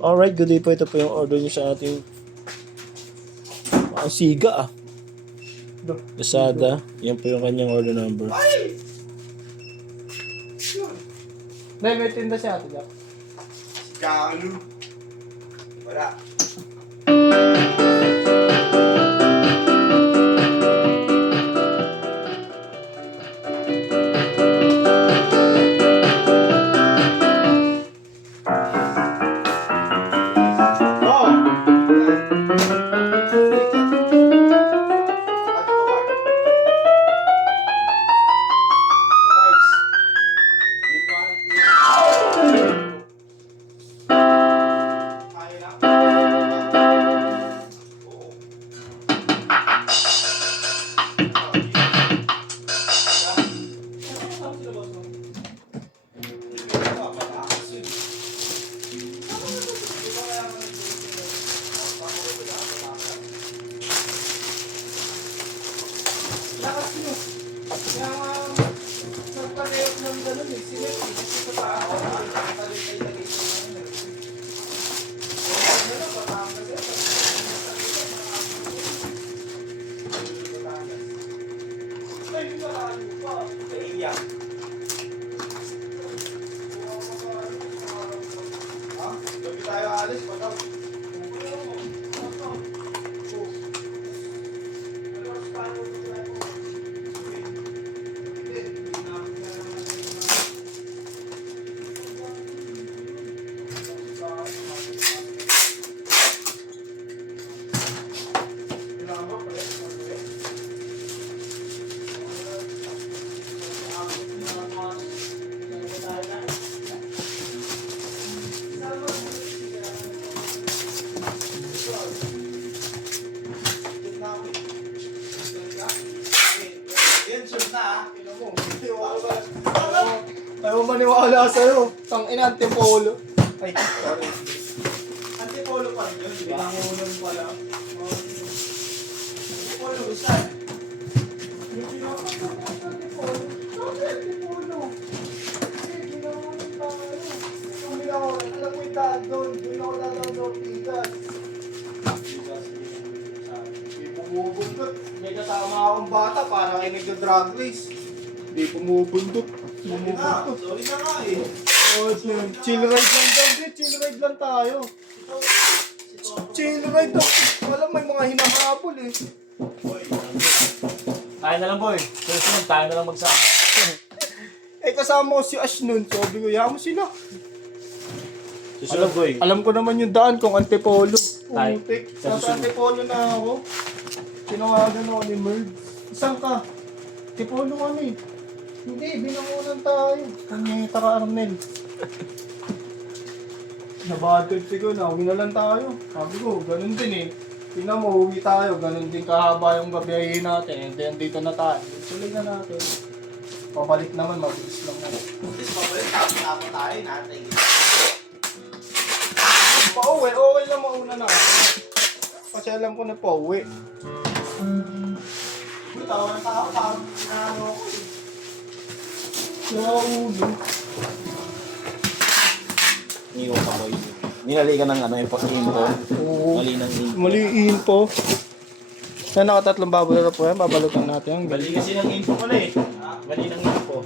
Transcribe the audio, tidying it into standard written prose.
Alright, good day po. Ito po yung order nyo sa ating siga ah. Lazada. Yan po yung kanyang order number. Dahil may tinda si Ate Jack. Galo. Wala. Lakas nyo. Kaya nga, nagpanayot ng gano'n eh. Sinet eh. Kasi sa tao. Talit-talit sa mga yun. Ano na, Batangas eh. Ay, yung malayo pa. Kaiyak. Ha? Gabi tayo alis. Pagkaw. Yan, sure na ha. Ayaw maniwala sa'yo. Tang ina, antipolo. Ay, sorry. Antipolo pa rin yun. Binangunan pala. Antipolo, saan? Yung pinakapagod ng antipolo. Sabi antipolo. Kasi ginangunan tayo. Yung binangunan, alam mo yung daan doon. Doon ako dadaan sa Ortigas. Hindi pumubundot. May kasama akong bata para kayo nag-drag race. Hindi pumubundot. Sorry na. Sorry na nga eh. Oh, chill ride lang daw. Chill ride lang tayo. Chill ride daw. Alam, may mga hinahabol eh. Tayo na lang boy. Susunod, tayo na lang magsama. Eh, kasama ko si Ash nun. Sabi ko, yaman mo sila. Susunod boy. Alam ko naman yung daan kung antipolo. Ay, Putik. sa Sa susunod. antipolo na ako. Tinawagan ako ni Merv. Saan ka? Antipolo kami. Hindi, binangunan tayo. Punyeta ka, Arnel. Nabatid siguro na, uwi na lang tayo. Sabi ko, ganun din eh. Tingnan mo, uwi tayo. Ganun din kahaba yung gabiyahin natin. And then, dito na tayo. Tuloy na natin. Pabalik naman, mabilis lang naman. Tapos pabalik. Tapos tayo. Natay. Pauwi, okay lang mauna na ako. Kasi alam ko na pauwi. Uy, tawa ng tao. Parang pinano ko eh. Sa ulo. Iwan ka boy. Nilali ka ng ano, info. Oo. Mali ng info. Maliin po. Kaya nakatatlong baboy na po yan, babalutan natin. Mali kasi ng info pala eh. Mali ng info.